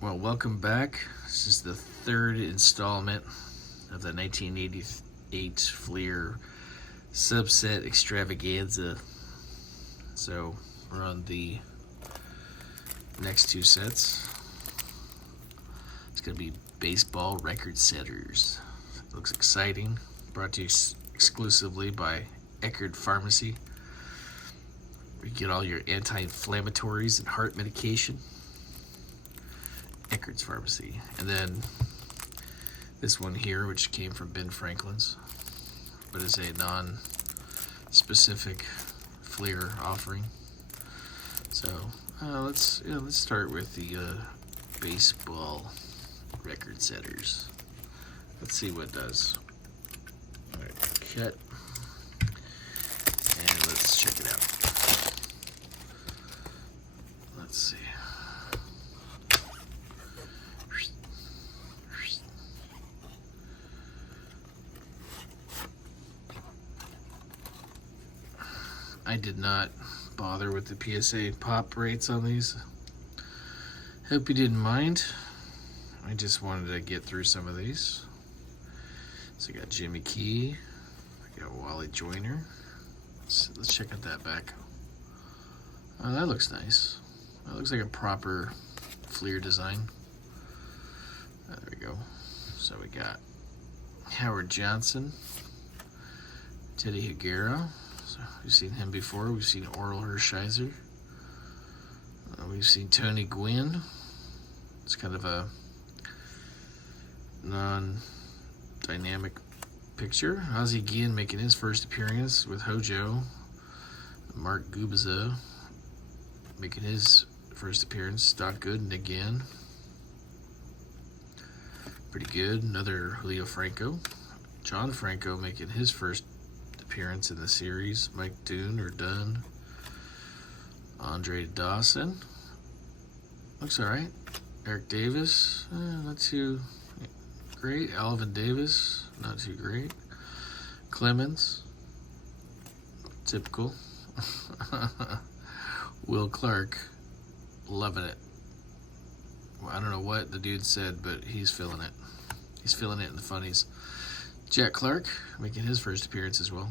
Well, welcome back. This is the third installment of the 1988 Fleer subset extravaganza. So we're on the next two sets. It's going to be baseball record setters. It looks exciting. Brought to you exclusively by Eckerd Pharmacy. You get all your anti-inflammatories and heart medication. Eckerd's Pharmacy. And then this one here, which came from Ben Franklin's, but is a non-specific Fleer offering. So let's start with the baseball record setters. Let's see what it does. All right, cut, and let's check it out. Let's see. I did not bother with the PSA pop rates on these. Hope you didn't mind. I just wanted to get through some of these. So I got Jimmy Key. I got Wally Joyner. Let's check out that back. Oh, that looks nice. That looks like a proper Fleer design. There we go. So we got Howard Johnson, Teddy Higuera. So we've seen him before. We've seen Oral Hershiser. We've seen Tony Gwynn. It's kind of a non-dynamic picture. Ozzie Guillen making his first appearance with Hojo. Mark Gubicza making his first appearance. Doc Gooden again. Pretty good. Another Julio Franco. John Franco making his first appearance in the series. Mike Dunn. Andre Dawson. Looks alright. Eric Davis, not too great. Alvin Davis, not too great. Clemens, typical. Will Clark, loving it. Well, I don't know what the dude said, but he's feeling it. He's feeling it in the funnies. Jack Clark making his first appearance as well.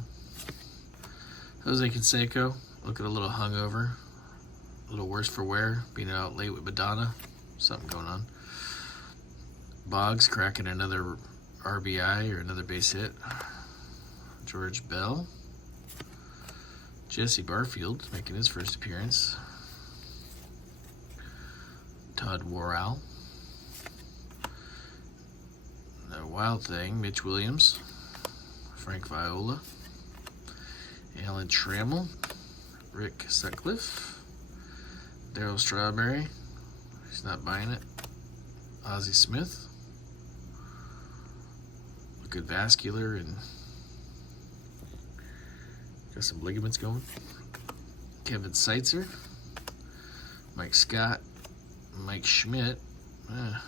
Jose Canseco looking a little hungover, a little worse for wear, being out late with Madonna. Something going on. Boggs cracking another RBI or another base hit. George Bell. Jesse Barfield making his first appearance. Todd Worrell. The Wild Thing, Mitch Williams. Frank Viola. Alan Trammell. Rick Sutcliffe. Darryl Strawberry. He's not buying it. Ozzie Smith. Looking vascular and got some ligaments going. Kevin Seitzer. Mike Scott. Mike Schmidt. The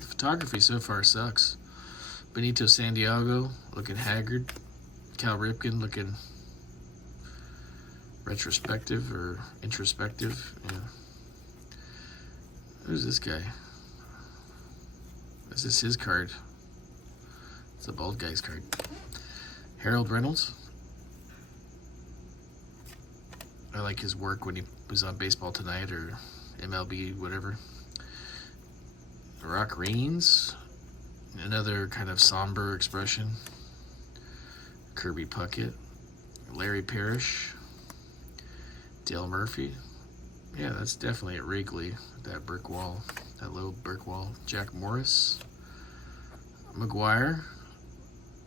photography so far sucks. Benito Santiago looking haggard. Cal Ripken looking retrospective or introspective. Yeah. Who's this guy? Is this his card? It's a bald guy's card. Harold Reynolds. I like his work when he was on Baseball Tonight or MLB, whatever. Rock Raines. Another kind of somber expression. Kirby Puckett. Larry Parrish. Dale Murphy. Yeah, that's definitely at Wrigley. That brick wall. That low brick wall. Jack Morris. McGuire.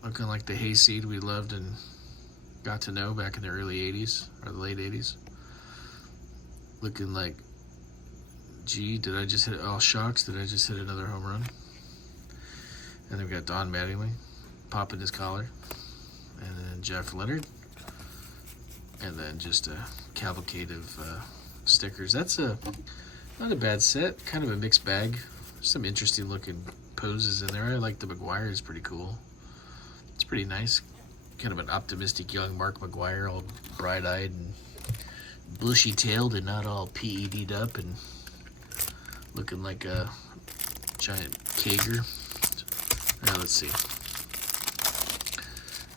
Looking like the hayseed we loved and got to know back in the early 80s or the late 80s. Looking like, gee, did I just hit, oh shucks, did I just hit another home run? And then we've got Don Mattingly popping his collar. And then Jeff Leonard. And then just a cavalcade of stickers. That's not a bad set. Kind of a mixed bag. Some interesting looking poses in there. I like the McGuire. It's pretty cool. It's pretty nice. Kind of an optimistic young Mark McGuire, all bright-eyed and bushy-tailed and not all PED'd up and looking like a giant Kager. Now let's see.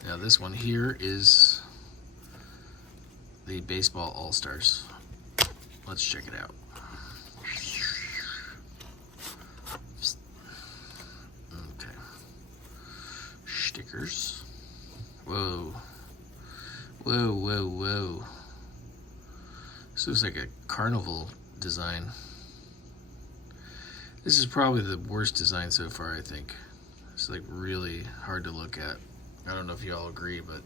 Now this one here is the Baseball All-Stars. Let's check it out. Okay. Stickers. Whoa. Whoa, whoa, whoa. This looks like a carnival design. This is probably the worst design so far, I think. It's like really hard to look at. I don't know if you all agree, but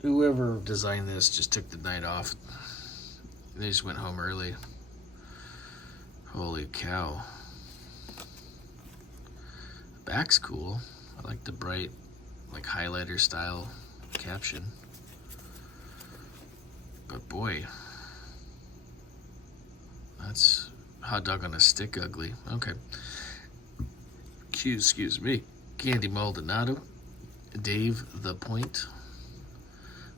whoever designed this just took the night off. They just went home early. Holy cow. The back's cool. I like the bright, like highlighter style caption. But boy, that's hot dog on a stick ugly. Okay. Excuse me. Candy Maldonado, Dave the Point,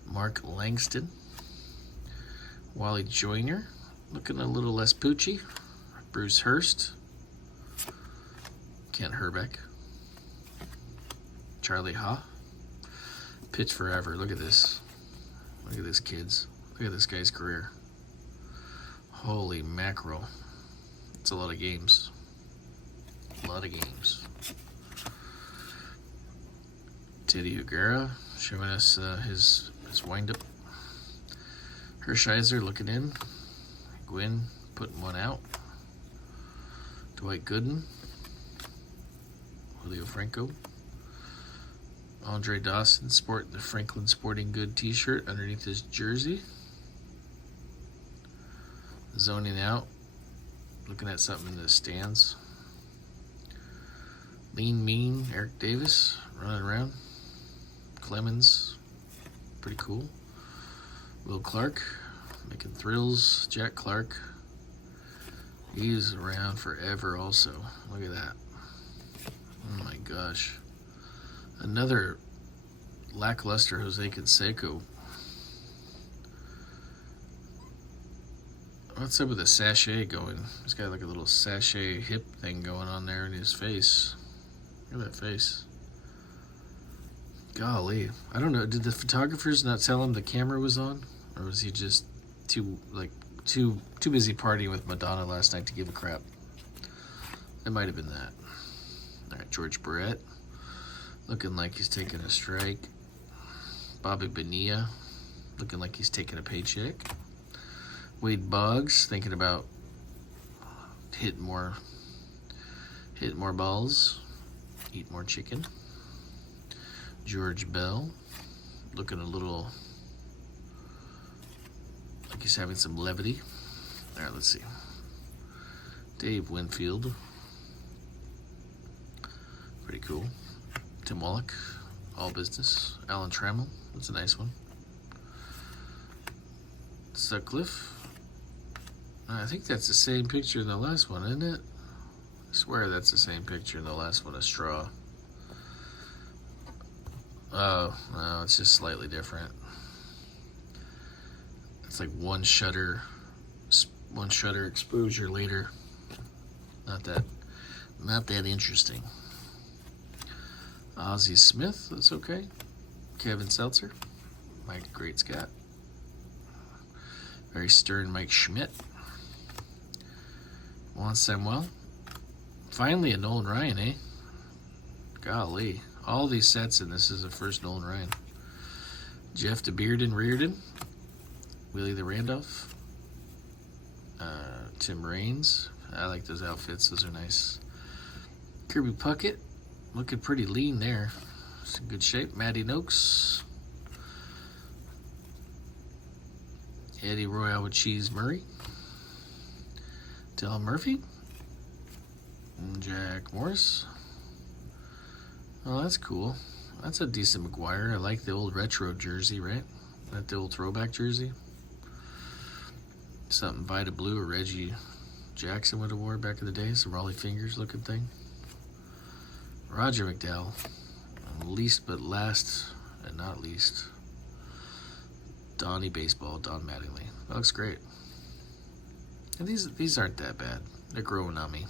Mark Langston, Wally Joyner, looking a little less poochy, Bruce Hurst, Kent Herbeck, Charlie Ha, Pitch Forever. Look at this. Look at this, kids. Look at this guy's career. Holy mackerel. It's a lot of games. A lot of games. Teddy Higuera showing us his windup. Hershiser looking in. Gwynn putting one out. Dwight Gooden. Julio Franco. Andre Dawson sporting the Franklin Sporting Good t-shirt underneath his jersey. Zoning out. Looking at something in the stands. Lean Mean, Eric Davis running around. Clemens, pretty cool. Will Clark, making thrills. Jack Clark, he's around forever also. Look at that. Oh my gosh. Another lackluster Jose Canseco. What's up with the sachet going? He's got like a little sachet hip thing going on there in his face. Look at that face. Golly. I don't know. Did the photographers not tell him the camera was on? Or was he just too busy partying with Madonna last night to give a crap? It might have been that. Alright, George Barrett. Looking like he's taking a strike. Bobby Bonilla. Looking like he's taking a paycheck. Wade Boggs thinking about hit more balls, eat more chicken. George Bell looking a little like he's having some levity. All right, let's see. Dave Winfield, pretty cool. Tim Wallach, All Business. Alan Trammell, that's a nice one. Sutcliffe. I think that's the same picture in the last one, isn't it? I swear that's the same picture in the last one, a straw. Oh, no, it's just slightly different. It's like one shutter exposure later. Not that interesting. Ozzie Smith, that's okay. Kevin Seltzer, Mike Great Scott. Very stern Mike Schmidt. Juan Samuel. Finally a Nolan Ryan, eh? Golly. All these sets, and this is the first Nolan Ryan. Jeff DeBearden Reardon. Willie the Randolph. Tim Raines. I like those outfits. Those are nice. Kirby Puckett. Looking pretty lean there. It's in good shape. Matty Noakes. Eddie Royale with Cheese Murray. Del Murphy. And Jack Morris. Oh, that's cool. That's a decent McGuire. I like the old retro jersey, right? That the old throwback jersey. Something Vita Blue or Reggie Jackson would have wore back in the day. Some Raleigh Fingers looking thing. Roger McDowell. And least but last and not least, Donnie Baseball, Don Mattingly. That looks great. And these aren't that bad. They're growing on me.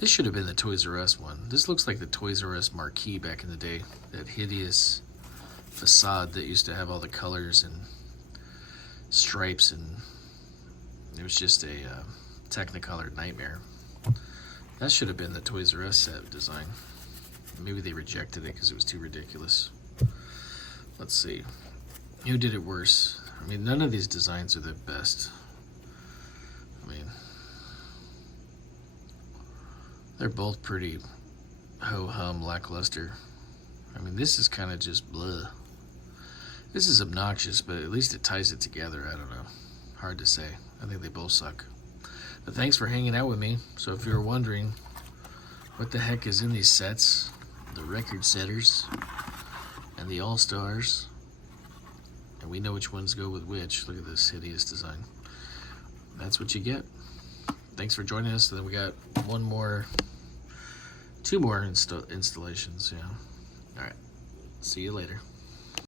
This should have been the Toys R Us one. This looks like the Toys R Us marquee back in the day. That hideous facade that used to have all the colors and stripes, and it was just a Technicolor nightmare. That should have been the Toys R Us set design. Maybe they rejected it because it was too ridiculous. Let's see. Who did it worse? I mean, none of these designs are the best. I mean, they're both pretty ho-hum, lackluster. I mean, this is kind of just blah. This is obnoxious, but at least it ties it together. I don't know. Hard to say. I think they both suck. But thanks for hanging out with me. So if you're wondering what the heck is in these sets, the record setters and the all-stars, and we know which ones go with which. Look at this hideous design. That's what you get. Thanks for joining us. And then we got two more installations. Yeah. All right. See you later.